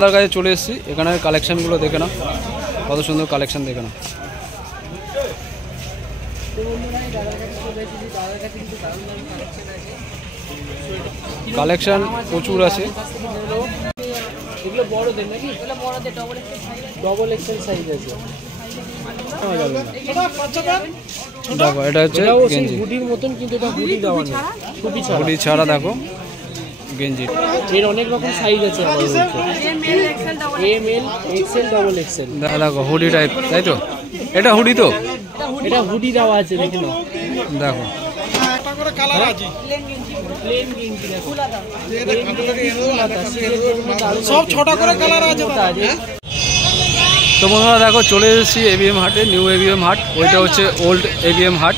দাদার কাছে চলে এসেছি। এখানে কালেকশনগুলো দেখে নাও, কত সুন্দর কালেকশন দেখে নাও। কালেকশন প্রচুর আছে। এগুলো বড়দের নাকি? ডবল এক্সেল সাইজ আছে। দেখো এটা হচ্ছে গেঞ্জি, হুডির মতন, কিন্তু এটা হুডি দেওয়া নেই, টুপি ছাড়া। হুডি ছাড়া দেখো গেঞ্জি। এর অনেক রকম সাইজ আছে, M L XL double XL. দেখো হুডি টাইপ, তাই তো? এটা হুডি তো? এটা হুডি দেওয়া আছে, দেখে নাও। দেখো সব ছোট করে কালার আছে। তো বন্ধুরা দেখো চলে এসেছি এবিএম হাটে, নিউ এবিএম হাট। ওইটা হচ্ছে ওল্ড এবিএম হাট,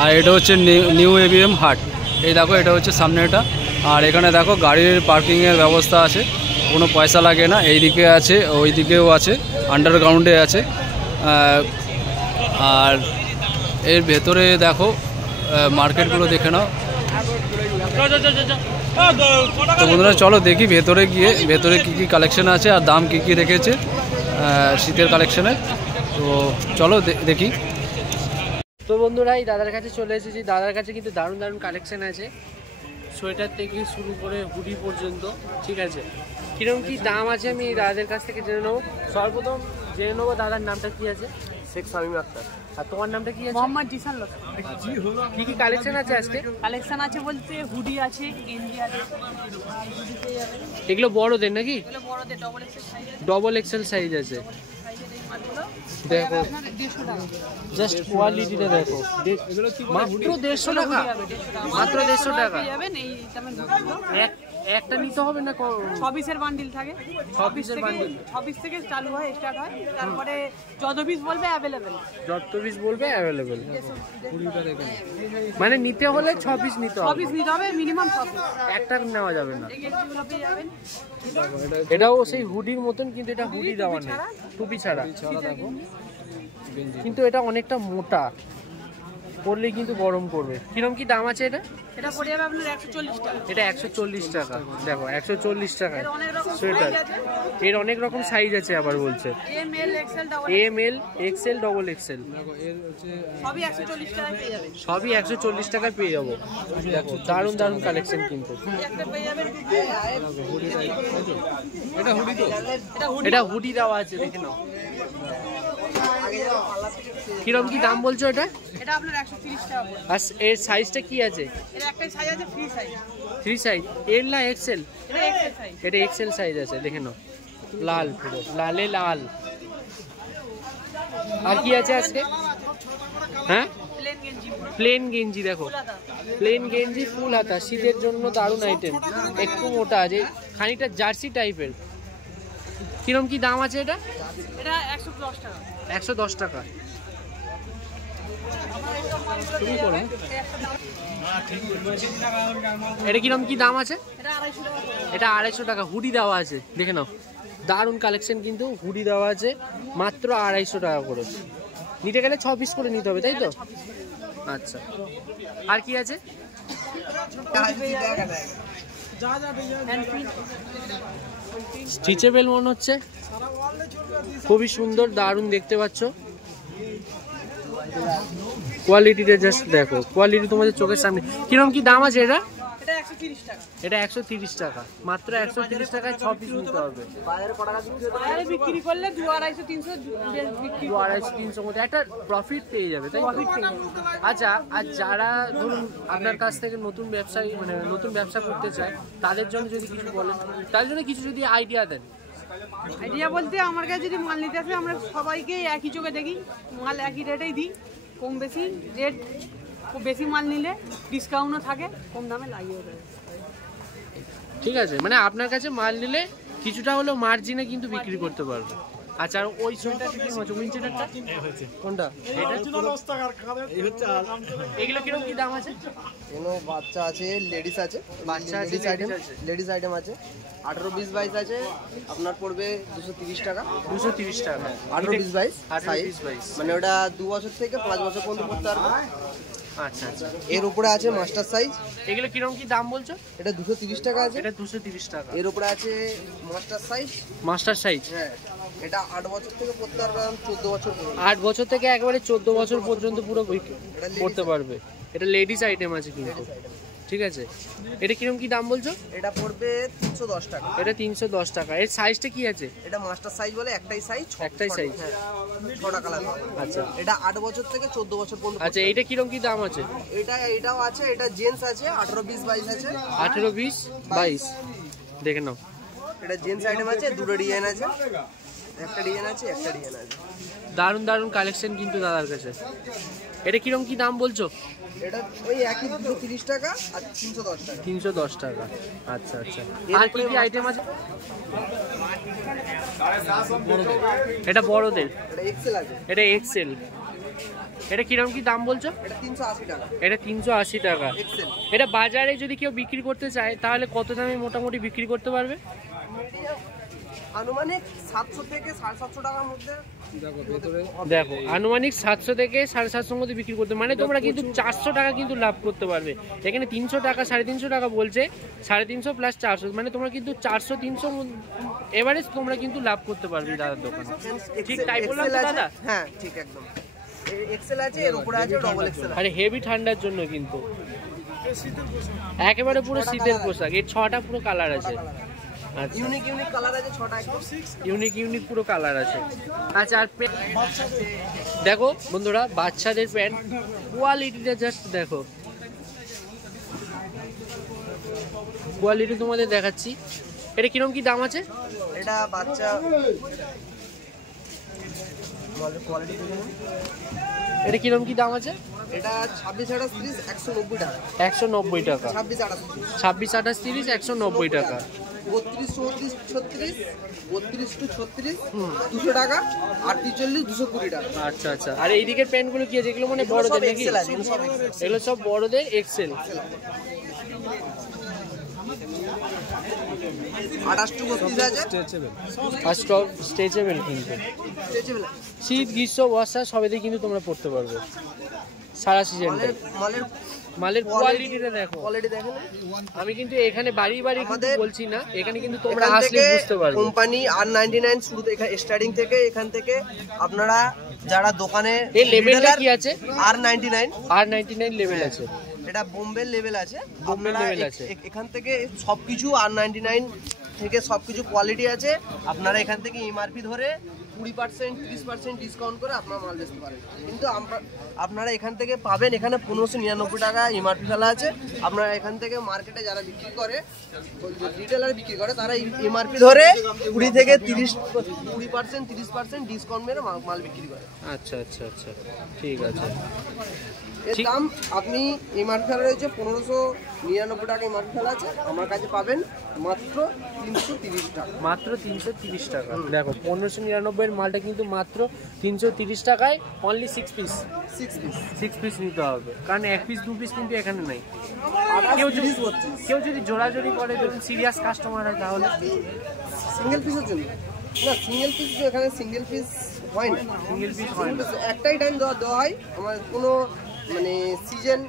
আর এটা হচ্ছে নিউ এবিএম হাট। এই দেখো এটা হচ্ছে সামনে এটা। আর এখানে দেখো গাড়ির পার্কিংয়ের ব্যবস্থা আছে, কোনো পয়সা লাগে না। এইদিকে আছে, ওই দিকেও আছে, আন্ডারগ্রাউন্ডে আছে। আর এর ভেতরে দেখো মার্কেটগুলো দেখে নাও। তো বন্ধুরা চলো দেখি ভেতরে গিয়ে, ভেতরে কী কী কালেকশন আছে আর দাম কী কী রেখেছে শীতের কালেকশনের। তো চলো দেখি। তো বন্ধুরা এই দাদার কাছে চলে এসেছি। দাদার কাছে কিন্তু দারুণ দারুণ কালেকশন আছে, সোয়েটার থেকে শুরু করে হুডি পর্যন্ত। ঠিক আছে, কিরকম কি দাম আছে আমি দাদাদের কাছ থেকে জেনে নেবো। সর্বপ্রথম জেনে নেবো দাদার নামটা কি আছে। শেখ শামীম আক্তার। আর তোমার নামটা কি আছে? মোহাম্মদ জিসান লস্কর। কি কি কালেকশন আছে আজকে? কালেকশন আছে বলতে হুডি আছে, গেঞ্জি আছে। এগুলো বড়দের নাকি? এগুলো বড়দের ডবল এক্সেল সাইজ আছে। ডবল এক্সেল সাইজ আছে। দেখো জাস্ট কোয়ালিটিটা দেখো, মাত্র 150 টাকা। মাত্র 150 টাকা পেয়ে যাবেন এই দামের মধ্যে। একটা নিতে হবে না? 26 এর বান্ডিল থাকে, 26 এর বান্ডিল। 26 থেকে চালু হয়, স্টার্ট হয়। তারপরে যত পিস বলবে অ্যাভেলেবেল। যত পিস বলবে অ্যাভেলেবেল। মানে নিতে হলে 6 পিস নিতে 6 হবে। পিস নিতে হবে, মিনিমাম 6 পিস। একটা নেওয়া যাবে না। এই গেঞ্জিগুলো পেয়ে যাবেন। এটাও সেই হুডির মতন, কিন্তু এটা হুডি দেওয়া নেই, টুপি ছাড়া। কিন্তু এটা অনেকটা মোটা, পরলে কিন্তু গরম করবে। কিরকম কি দাম আছে এটা? এটা পড়ে যাবে আপনার 140 টাকা। এটা 140 টাকা। দেখো 140 টাকা এর অনেক রকম সোয়েটার। সাইজ আছে। এর অনেক রকম সাইজ আছে আবার বলছে। M L XL double M L XL double XL. সবই 140 টাকায় পেয়ে যাবেন। সবই 140 টাকায় পেয়ে যাবো। দেখো দারুণ দারুণ কালেকশন কিন্তু। একটা পেয়ে যাবেন। এটা হুডি তো? এটা হুডি দেওয়া আছে, দেখে নাও। কিরকম কি দাম বলছো এটা? এটা আপনার 130 টাকা পড়বে। আর এর সাইজটা কি আছে? এর একটাই সাইজ আছে, ফ্রি সাইজ। 3 সাইজ, এল না এক্সেল? এটা এক্সেল সাইজ। এটা এক্সেল সাইজ আছে, দেখে নাও। লাল, পুরো লালে লাল। আর কি আছে আজকে? হ্যাঁ, প্লেন গেঞ্জি পুরো প্লেন গেঞ্জি। দেখো হাতা। প্লেন গেঞ্জি ফুল হাতা, শীতের জন্য দারুণ আইটেম। একটু মোটা আছে, খানিকটা জার্সি টাইপের। কিরম কি দাম আছে এটা? এটা 110 টাকা। 110 টাকা। এটা কিরম কি দাম আছে? এটা 250 টাকা। এটা 250 টাকা। হুডি দেওয়া আছে, দেখে নাও। দারুণ কালেকশন কিন্তু, হুডি দেওয়া আছে মাত্র 250 টাকা করে। নিতে গেলে 6 পিস করে নিতে হবে, তাই তো? আচ্ছা, আর কি আছে? স্ট্রেচেবল মনে হচ্ছে, খুবই সুন্দর, দারুণ দেখতে পাচ্ছ। কোয়ালিটিটা জাস্ট দেখো, কোয়ালিটি তোমাদের চোখের সামনে। কিরকম কি দাম আছে এটা? এটা 130 টাকা। এটা 130 টাকা। মাত্র 130 টাকায় 6 পিস নিতে হবে। বাইরে বিক্রি করলে 200 300 বিক্রি 250-300 মধ্যে একটা প্রফিট পেয়ে যাবে, তাই তো? আচ্ছা, আর যারা ধরুন আপনার কাছ থেকে নতুন ব্যবসায়ী, মানে নতুন ব্যবসা করতে চায়, তাদের জন্য যদি কিছু বলেন, তাদের জন্য কিছু যদি আইডিয়া দেন। আইডিয়া বলতে আমার কাছে যদি মাল নিতে আসে, আমরা সবাইকে একই চোখে দেখি, মাল একই রেটেই দিই। কম বেশি রেট, খুব বেশি মাল নিলে ডিসকাউন্টও থাকে, কম দামে লাগিয়ে দেয়। ঠিক আছে, মানে আপনার কাছে মাল নিলে কিছুটা হলেও মার্জিনে কিন্তু বিক্রি করতে পারবে। আচ্ছা, আর ওই সোয়েটারটা কি হচ্ছে? উইন্টারটা কোনটা? এগুলো কিরকম কি দাম আছে? কোনো বাচ্চা আছে, লেডিস আছে, বাচ্চা আছে, লেডিস আইটেম আছে। 18-20-22 আছে, আপনার পড়বে 230 টাকা। 230 টাকা। 18-20-22 18-20-22 মানে ওটা 2 বছর থেকে 5 বছর পর্যন্ত পড়তে পারবে। আচ্ছা আচ্ছা। এর উপরে আছে মাস্টার সাইজ, এগুলো কিরকম কি দাম বলছো? এটা 230 টাকা আছে। এটা 230 টাকা। এর উপরে আছে মাস্টার সাইজ। মাস্টার সাইজ, হ্যাঁ, এটা 8 বছর থেকে পড়তে পারবে, 14 বছর পর্যন্ত। 8 বছর থেকে একবারে 14 বছর পর্যন্ত পুরো পড়তে পারবে। এটা লেডিস আইটেম আছে কিন্তু, ঠিক আছে। এটা কিরকম কি দাম বলছো? এটা পড়বে 310 টাকা। এটা 310 টাকা। এর সাইজটা কি আছে? এটা মাস্টার সাইজ বলে, একটাই সাইজ, একটাই size? হ্যাঁ, 6টা কালার হবে। আচ্ছা এটা 8 বছর থেকে 14 বছর পর্যন্ত। আচ্ছা, এটা কিরকম কি দাম আছে? এটাও আছে, এটা জেন্টস আছে, 18, 20, 22 আছে। 18, 20, 22 দেখে নাও। এটা জেন্টস আইটেম আছে, দুটো ডিজাইন আছে, একটা ডিজাইন আছে, একটা ডিজাইন আছে। দারুণ দারুণ কালেকশন কিন্তু দাদার কাছে। এটা কিরকম কি দাম বলছো? এটা ওই একই 230 টাকা আর 310 টাকা। 310 টাকা। আচ্ছা আচ্ছা। আর কি কি আইটেম আছে? এটা বড়দের, এটা এক্সেল আছে, এটা এক্সেল। এটা কিরকম কি দাম বলছো? এটা 380 টাকা এটা 380 টাকা। এক্সেল। এটা বাজারে যদি কেউ বিক্রি করতে চায় তাহলে কত দামে মোটামুটি বিক্রি করতে পারবে? আনুমানিক 700 থেকে 750 টাকার মধ্যে। দেখো, আনুমানিক 700 থেকে 750 মধ্যে বিক্রি করতে, মানে তোমরা কিন্তু 400 টাকা কিন্তু লাভ করতে পারবে। এখানে 300 টাকা 350 টাকা বলছে, 350 প্লাস 400, মানে তোমরা কিন্তু 400-300 এভারেজ তোমরা কিন্তু লাভ করতে পারবে দাদার দোকানে। ঠিক তাই বললাম তো দাদা? হ্যাঁ, ঠিক একদম। এক্সেল আছে, এর উপরে আছে ডবল এক্সেল। আরে হেভি ঠান্ডার জন্য কিন্তু একেবারে পুরো শীতের পোশাক। এই 6টা পুরো কালার আছে। আচ্ছা, ইউনিক ইউনিক কালার আছে 6টা একদম। ইউনিক ইউনিক পুরো কালার আছে। আচ্ছা, আর দেখো বন্ধুরা, বাচ্চাদের প্যান্ট কোয়ালিটিটা জাস্ট দেখো, কোয়ালিটি তোমাদের দেখাচ্ছি। এটা কিরকম কি দাম আছে? এটা বাচ্চা কোয়ালিটি দেখুন। এটা কিরকম কি দাম আছে? এটা 26-28-30 190 টাকা। 190 টাকা। 26-28-30 26-28-30 190 টাকা। 32-34-36 32-36 200 টাকা। 38-40 220 টাকা। আচ্ছা আচ্ছা। আর এই দিকের প্যান্টগুলো কি আছে? এগুলো মানে বড়দের নাকি? এক্সেল আছে, সব এক্সেল। এগুলো সব বড়দের এক্সেল। 28-32 আছে। আর স্টক স্ট্রেচেবল কিন্তু। স্ট্রেচেবল। শীত, গ্রীষ্ম, বর্ষা সবেতেই কিন্তু তোমরা পড়তে পারবে সারা সিজনটাই। মালের মালের কোয়ালিটিটা দেখো। কোয়ালিটি দেখেন। আমি কিন্তু এখানে বাড়ি বাড়ি কিন্তু বলছি না, এখানে কিন্তু তোমরা এখান আসলে থেকে বুঝতে পারবে। কোম্পানি R99 শুরু থেকে স্টার্টিং থেকে, এখান থেকে আপনারা যারা দোকানে এই লেভেলটা কি আছে? R99 R99 লেভেল আছে। এটা বোম্বে লেভেল আছে। বোম্বে আপনারা লেভেল আছে। এখান থেকে সবকিছু R99 থেকে সবকিছু কোয়ালিটি আছে। আপনারা এখান থেকে এমআরপি ধরে 20% 30% ডিসকাউন্ট করে আপনার মাল বেচতে পারেন। কিন্তু আপনারা এখান থেকে পাবেন, এখানে 1599 টাকা এমআরপি ফেলা আছে। আপনারা এখান থেকে মার্কেটে যারা বিক্রি করে, রিটেলার বিক্রি করে, তারা এমআরপি ধরে 20 থেকে 20% 30% ডিসকাউন্ট মেরে মাল বিক্রি করে। আচ্ছা আচ্ছা আচ্ছা, ঠিক আছে। এর দাম আপনি এমআরপি ফেলা রয়েছে 1599 টাকা এমআরপি ফেলা আছে। আমার কাছে পাবেন মাত্র 330 টাকা। মাত্র 330 টাকা। দেখো, 1599 এর মালটা কিন্তু মাত্র 330 টাকায় অনলি 6 পিস। 6 পিস নিতে হবে, কারণ 1 পিস 2 পিস কিন্তু এখানে নাই। কেউ যদি জোড়াজোড়ি করে, ধরুন সিরিয়াস কাস্টমার হয়, তাহলে সিঙ্গেল পিসের জন্য না, সিঙ্গেল পিস এখানে সিঙ্গেল পিস হয় না। সিঙ্গেল পিস হয় না। একটাই টাইম দেওয়া হয়। আমার কোনো মানে সিজন,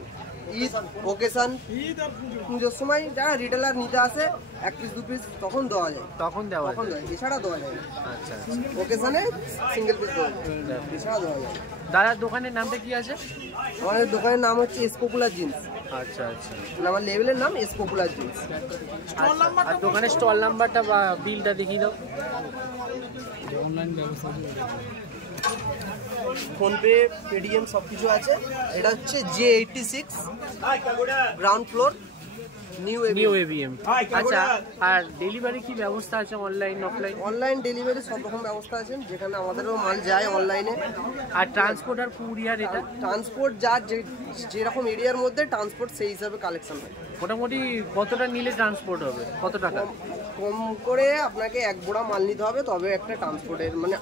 ঈদ, ওকেশন, পুজোর সময় যারা রিটেলার নিতে আসে 1 পিস 2 পিস তখন দেওয়া যায়, তখন দেওয়া তখন যায়। দেয়, এছাড়া দেওয়া যায় না। আচ্ছা, ওকেশনে সিঙ্গেল পিস দেওয়া যায়, এছাড়া দেওয়া যায় না। দাদার দোকানের নামটা কি আছে? আমাদের দোকানের নাম হচ্ছে এস পপুলার জিন্স। আচ্ছা আচ্ছা। আমার লেভেলের নাম এস পপুলার জিন্স। আর দোকানের স্টল নাম্বারটা বা বিলটা দেখিয়ে দাও। অনলাইন ব্যবস্থা ফোনপে, পেটিএম সব কিছু আছে। এটা হচ্ছে J86 ground floor, new ABM. আচ্ছা, আর ডেলিভারি কি ব্যবস্থা আছে? Online, offline? অনলাইন ডেলিভারি সব রকম ব্যবস্থা আছে, যেখানে আমাদেরও মাল যায় অনলাইনে। আর ট্রান্সপোর্ট আর কুরিয়ার, এটা ট্রান্সপোর্ট যার যেরকম এরিয়ার মধ্যে ট্রান্সপোর্ট সেই হিসাবে কালেকশন হয়। মোটামুটি কতটা নিলে ট্রান্সপোর্ট হবে? কত টাকা? কম করে আপনাকে 1 বোড়া মাল নিতে হবে, তবে একটা ট্রান্সপোর্টের মানে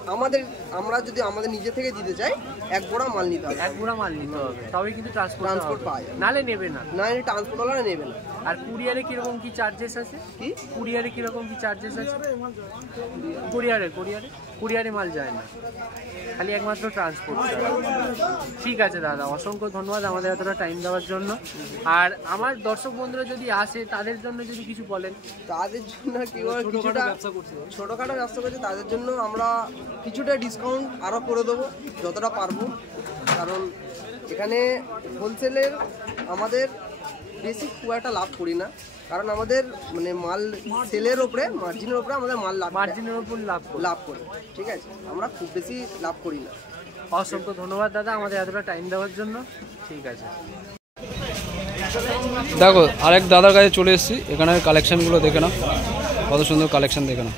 আমরা যদি আমাদের নিজে থেকে দিতে চাই 1 বোড়া মাল নিতে হবে। 1 বোড়া মাল নিতে হবে, তবে কিন্তু ট্রান্সপোর্ট পাওয়া যায়। নালে নেবে না। না, ট্রান্সপোর্টওয়ালা নেবে না। আর কুরিয়ারে কিরকম কি চার্জেস আছে? কি কুরিয়ারে কিরকম কি চার্জেস আছে? কুরিয়ারে কুরিয়ারে মাল যায় না, খালি একমাত্র ট্রান্সপোর্ট। ঠিক আছে দাদা, অসংখ্য ধন্যবাদ আমাদের এতটা টাইম দেওয়ার জন্য। আর আমার দর্শক বন্ধুরা যদি আসে তাদের জন্য যদি কিছু বলেন। তাদের জন্য কি বল, কিছুটা ছোটোখাটো ব্যবসা করছে তাদের জন্য আমরা কিছুটা ডিসকাউন্ট আরও করে দেবো যতটা পারবো, কারণ এখানে হোলসেলের আমাদের বেশি খুব একটা লাভ করি না, কারণ আমাদের মানে মাল সেলের ওপরে মার্জিনের ওপরে আমাদের মাল মার্জিনের ওপর লাভ করে, ঠিক আছে, আমরা খুব বেশি লাভ করি না। অসংখ্য ধন্যবাদ দাদা আমাদের এতটা টাইম দেওয়ার জন্য। ঠিক আছে, দেখো আরেক দাদার কাছে চলে এসেছি, এখানের কালেকশানগুলো দেখে নাও, কত সুন্দর কালেকশান দেখে নাও।